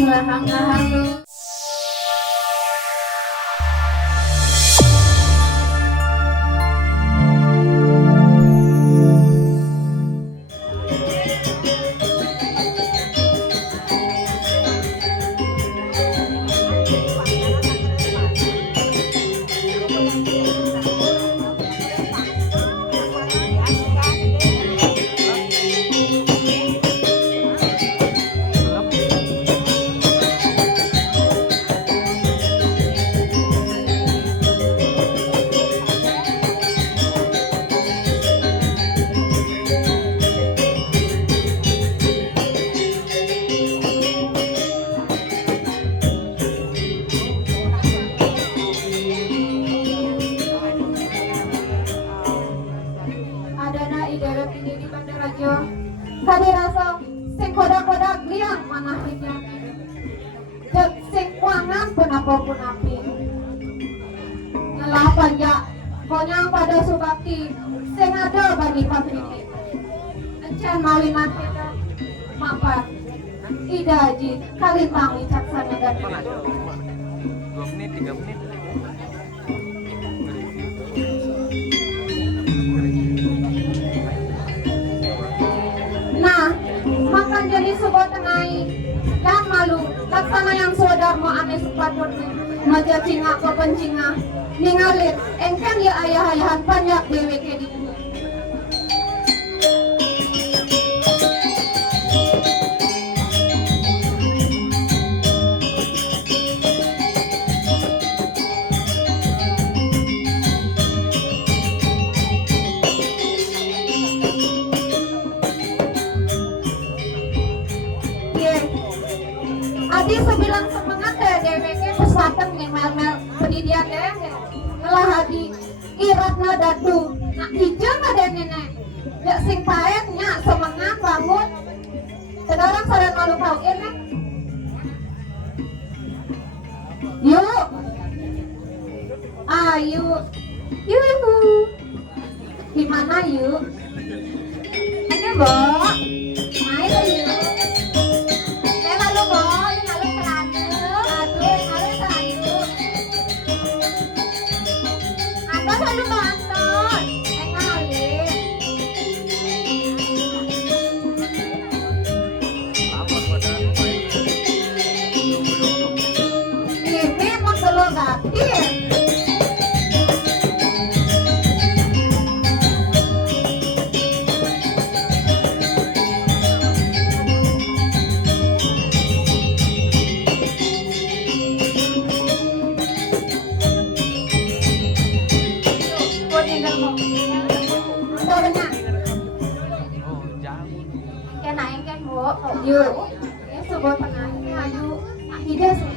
Ngahang-ngahang lu. Kadi rasa sing kodak-kodak liang manahnya cek sing kuangan punapi ngelah panjak konyang pada subakti sing ada bagi pakriti encan malinan kita mapat ida haji kalintang wicaksana dan 2 menit 3 menit. Nah, makan jadi sebuah tenai dan malu laksana yang sodar mau ane sepatutnya maja cinga ke pencinga ningalit engkan ya ayah-ayahan banyak dewe ke di Adi sebilang semangat deh DWK pesantren nih mel-mel pendidikan deh ngelah hadi iratna dadu nak hijau nggak deh nenek ya sing paet nyak semangat bangun sekarang sadar malu kau ini yuk ayo yuk gimana yuk ini mbak main yuk lalu nonton, ngalih. Ini mau selo gapir. Yuk, ini sebuah tengahnya ayo, tidak sih.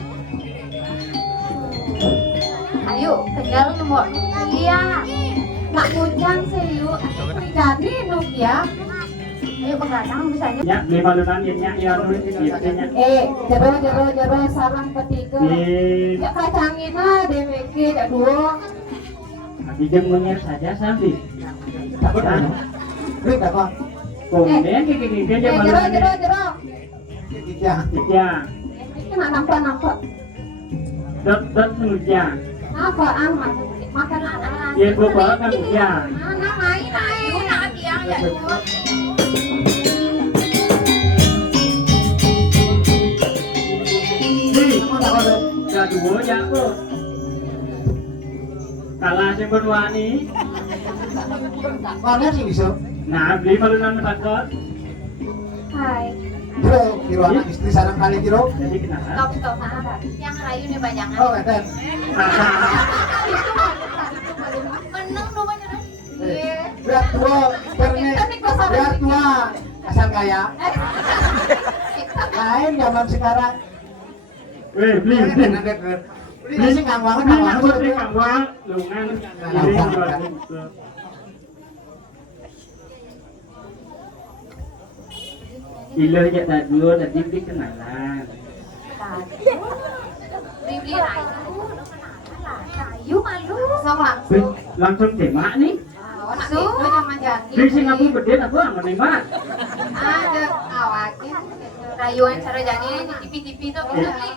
Ayo, tinggal nomor iya. Nak kunjang sih yuk, jadi nuk ya. Ayo pengadang misalnya. Ya, beli baluran ya nulis gitu ya. Jero sarang ketiga. Ya kacangin lah DWG ya dua. Habis jemunya saja sampai. Takut kan? Beli berapa? Kemudian kiki aja baluran. Jero. Ya. Ini nak nampak. Dot sengaja. Apa amat makanan anak. Ya gua bawa kan ya. Nah, main. Nak tiang ya dua. Dua ya bu. Kalah si berwani. Mana sih bisa? Nah beli baluran takut. Hai. Bro, kiro anak istri sarang kali kiro. Jadi kenapa? Stop ada. Yang rayu nih bajangan. Oh, ada. Menang nomornya. Biar tua, biar tua, asal kaya. Lain zaman sekarang. Weh beli. Beli sih kang wangan, Beli nak beli kang wangan, lungan. Gila aja tak dulu, tadi beli kenalan. Beli rayu malu. Langsung. Langsung tembak nih. Langsung. Zaman jadi. Di Singapura beden aku aman nih Mbak. Ada awaknya. Rayuan cara jangan di TV-TV tuh bisa beli.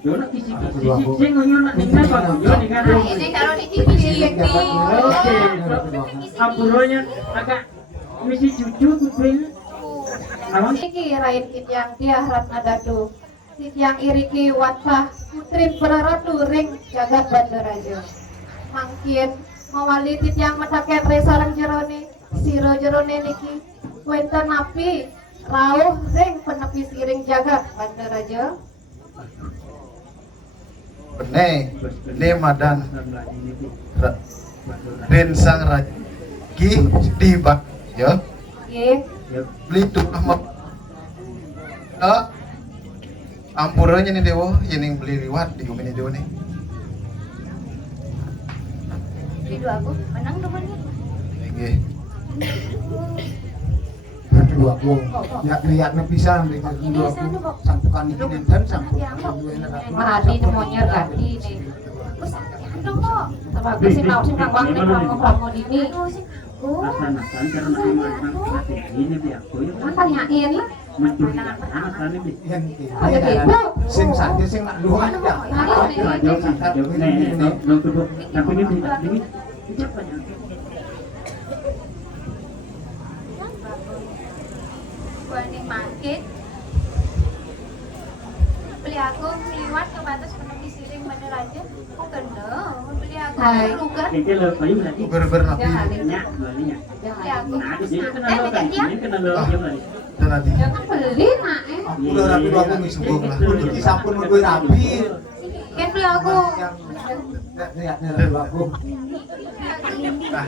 Yo nak kisi-kisi sing ngono nak tinggal Pak. Yo dengan. Ini kalau di TV Oke. Ampuronya agak misi cucu kuping. Awan Iki rain kit yang dia Ratna Dadu. Kit yang iriki watah putri peraratu ring jagat Bandaraja. Mangkin mawali tit yang mataket resarang jerone siro jerone niki wenten napi rauh ring penepi siring jagat Bandaraja. Benih madan Rensang Raji di bak ya Nggih. beli tuh ahmad ampuranya nih dewo yang beli liwat di kumini dewo nih Itu aku menang temannya. ini Aduh aku lihatnya bisa dulu aku sampukan ini dan sampukan Mahadi temonya ganti nih. Sama gue sih mau sih ngawang nih promo ini. asan-asan karena memang hati ini bi aku ya. Kan tanyain lah. Mencuri asan ini bi. yang ini sing saja sing nak luar ya Jauh jauh nih dong tubuh tapi ini tidak ini siapa yang Warning market beli aku liwat ke batas penepi siring Bandaraja kok kena beli aku Hai. lugar ini lebih lagi ber napi nya balinya. beli aku Nah di sini kena lo kan ini kena lo yang lagi. dan nanti Jangan beli nak aku udah rapi aku misubung lah ini sampun mau gue rapi kan beli aku lihatnya rapi aku nah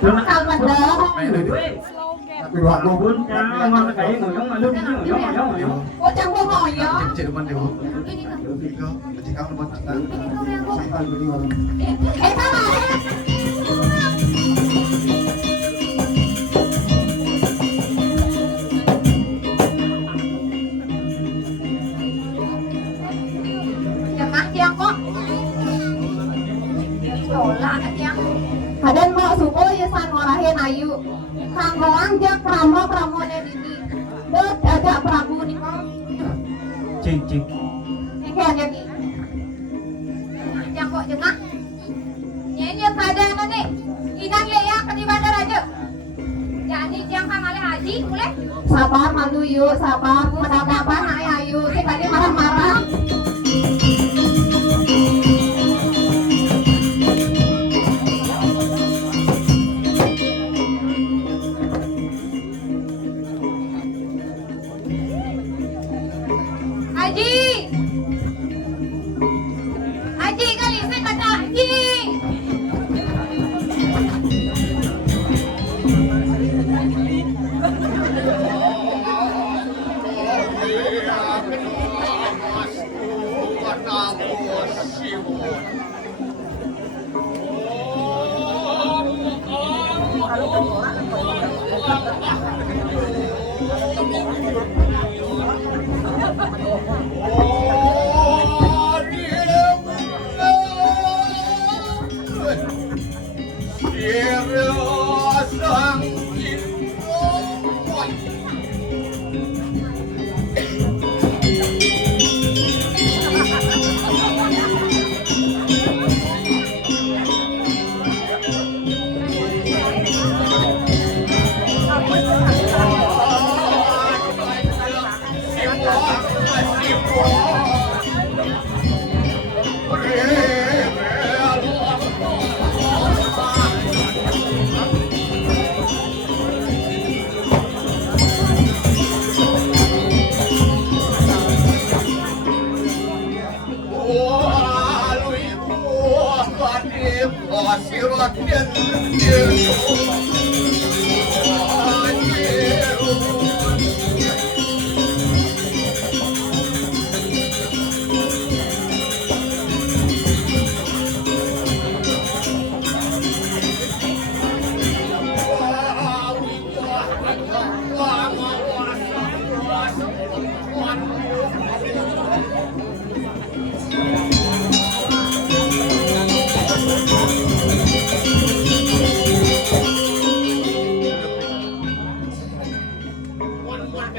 Kalau dah. rapi aku Bun mau kayak ngoyong malu ngoyong. Bocah bohong ya. cek depan dewo Iko beci kamu buat kita sampai beli orang Salah. Jengah yang kok. tolak yang Hadan mau suku ya san ngarahin ayu. Kang goang dia pramo-pramone dini. Dek ada Prabu nih kok. Cing cing. Ini aja nih. yang kok jengah ini keadaan nih inang ya ke Bandaraja jadi yang kang ale haji boleh Sabar malu yuk, sabar. Apa nak ayu. Si tadi marah-marah. haji haji kali saya kata haji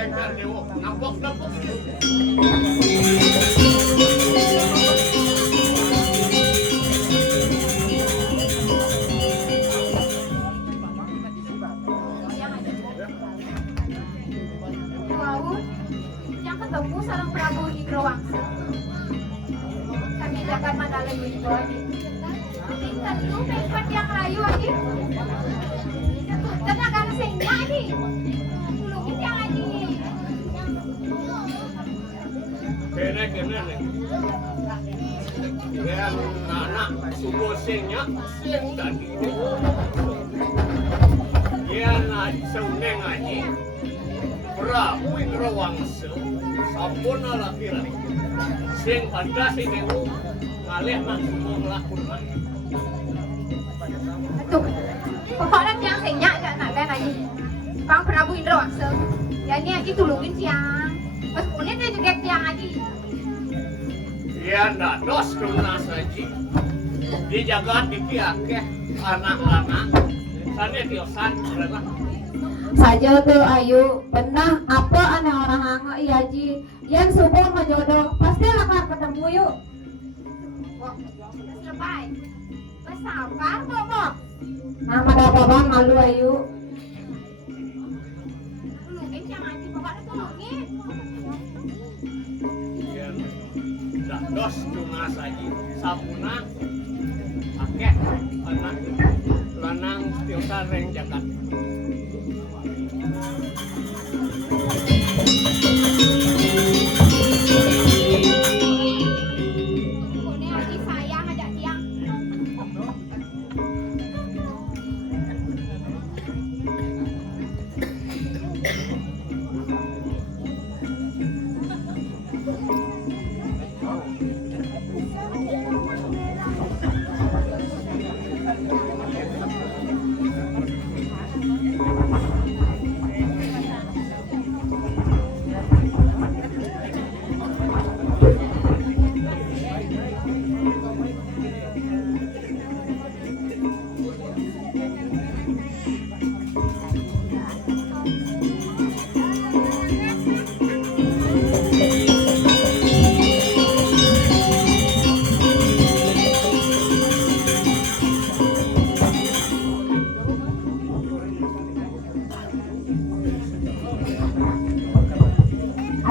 kejar dewa, nampok-nampok. Wow, yang ketemu sarang Prabu Indrawangsa. Kami jagat Mandala Yudho aja. Tingkat lu pengkat yang rayu aja. Tenaga mesinnya aja. Tulungin yang aja. Kene nih. Yang anak subuh senya, seng tadi. Yang sauneng aja. Prabu Indrawangsa sampurna laki-laki. Sing pada sing dewa ngalih langsung ngelakukan. Tuh, pokoknya yang senya aja nak lain aja. Bang Prabu Indrawangsa. Jadi aja tulungin siang. Pas punya dia juga siang aja. Ya ndak dos tunas aja. Dijaga dikiake anak-anak. Sana tiosan berapa? Saja tuh Ayu, pernah apa aneh orang hanga iya ji yang subuh menjodoh pasti lakar ketemu yuk. Wah, selesai. Bersabar kok, Bok. Nama ada bang malu Ayu. Tulungin siang aja, pokoknya tulungin. Ya ndak dos tunas aja. Sampuna akeh anak lanang tiosan reng jagat. Ini lagi sayang aja tiang.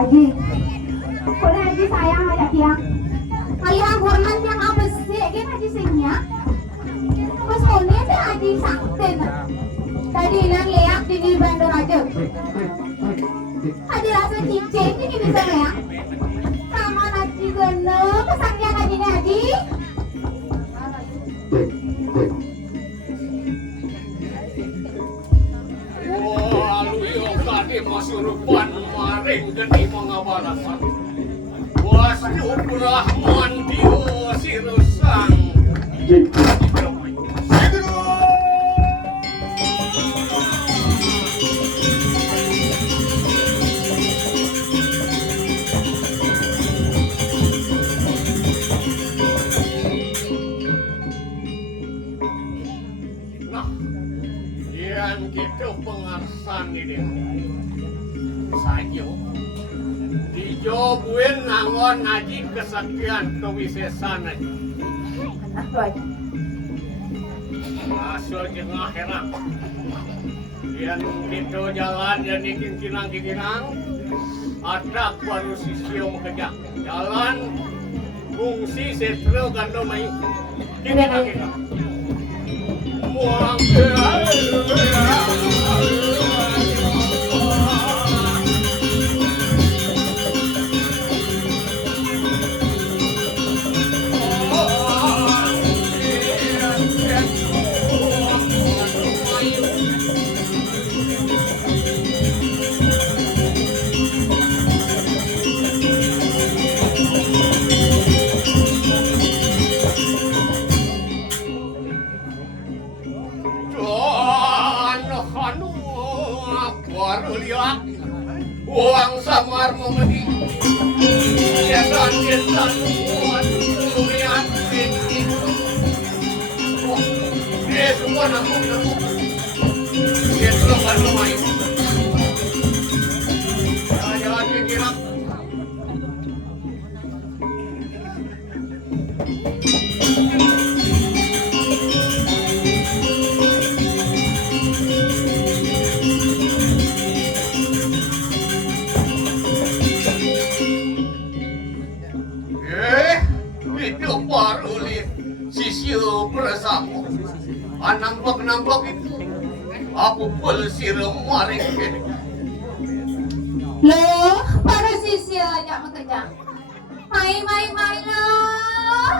Aji, kok Aji sayang aja tiang. Kalian hormat yang apa sih? Kan Aji singnya. Pas mulnya tuh Aji sakten. Tadi nang leak di bandar aja. Aji rasa cincin ini bisa leak. Sama Aji geno, kesangnya Aji nih Aji. Wah, lu yo tadi masurupan maring geni mangabarapan. Wastu Brahman dio sirusang. Nah, yang gitu pengarsan ini. Sayo dijobuin nangon ngaji kesaktian kewisesan aja. Masuk jeung akhirat. Yang gitu jalan yang kinang-kinang ada baru sisium kejak. Jalan fungsi setro kando mayu. Ini kita. Muang uang samar memedi setan uang lumian ini dia semua namu dia belum main kupul sirem maring kene. Loh, para sisya ajak makejang. Mai loh.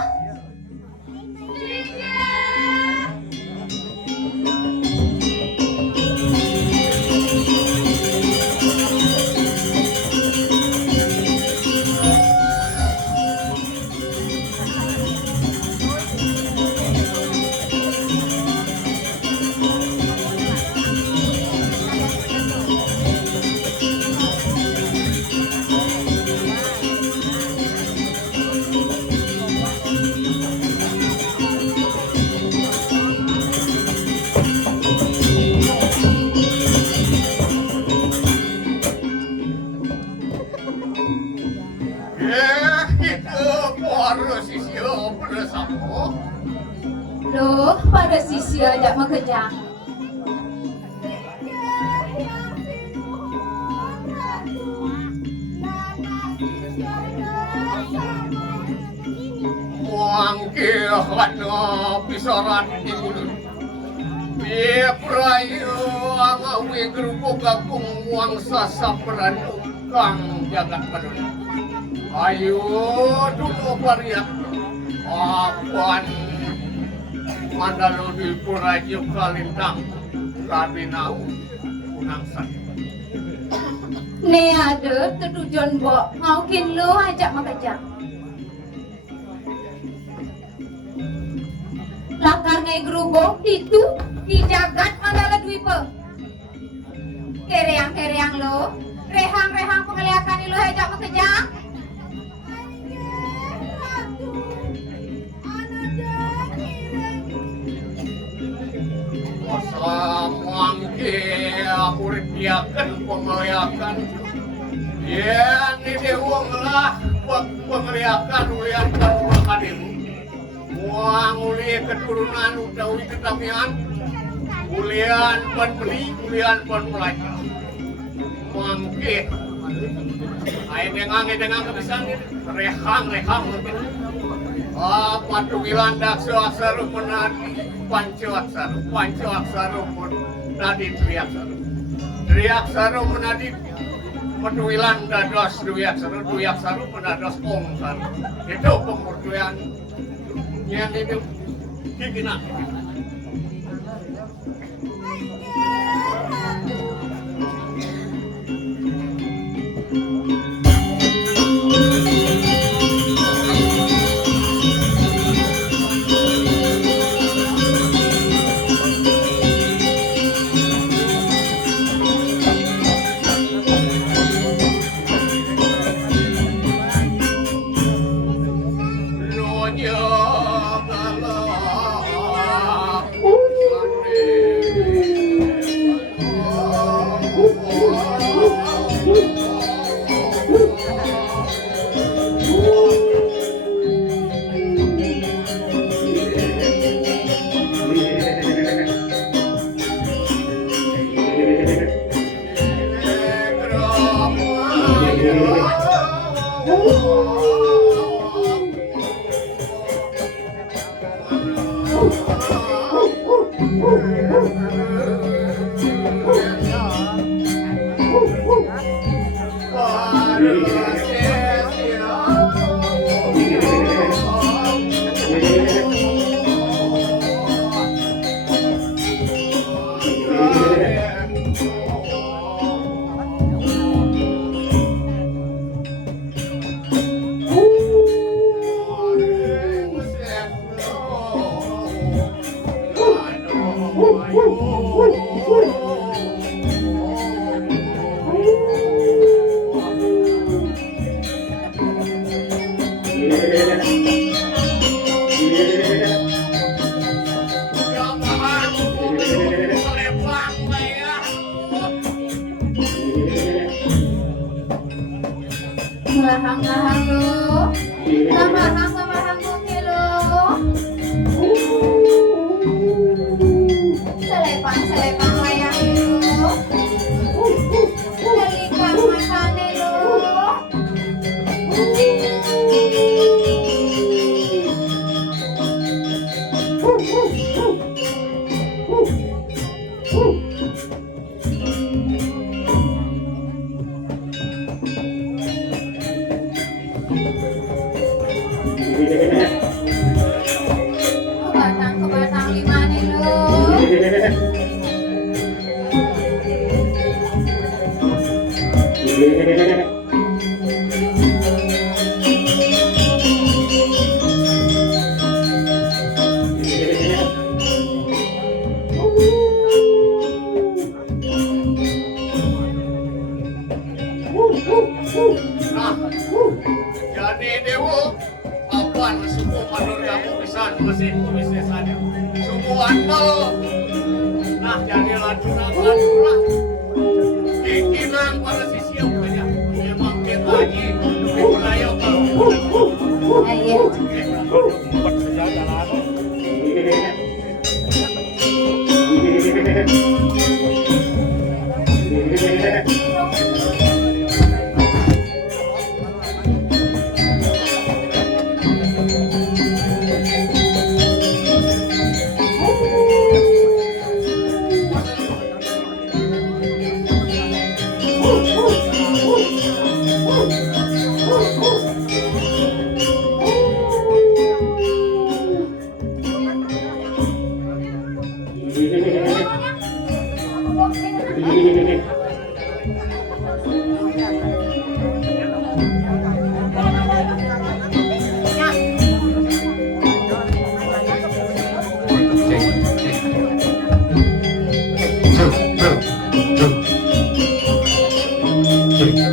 Itu para sisya bersama. Loh, para sisya ajak makejang. Mangke hana pisaran ibu. Prayu angawi gerupuk kakung wangsa saperan kang jagat paduli. Ayo dulu pariak apan mandalo di purajo kalintang kabinau unang sakit. Ne ada tujuan bok ngaukin lo ajak makejang. Lakar ngai gerubuk itu di jagat mandala dwipa. Kereang lo, rehang pengeliakan lo ajak makejang. Mangke apurit diakan pengeliakan. Ya ni dewang lah pengeliakan ulian kan ulah hadir. Muang uli keturunan utawi ketamian. Ulian pan beli, ulian pan mulai. Mangke ai dengang kebisan rehang mungkin. Apa tu wilandak seaksara menadi pancaksara menadi triaksara menadi petuilan dados duyaksara menados ongsara. Itu pemurtuan yang itu kikina. Ngahang lo, ngamahang lo. Selepang wayang lo. Delikang makane lo. Nah, jadi dewo, apaan suku manur kamu bisa mesin bisnis aja. Suku anda, nah jadi lacuna-lacuna. Bikinan pada sisi yang banyak. Memang kita lagi di wilayah kalau Ayo. Cek.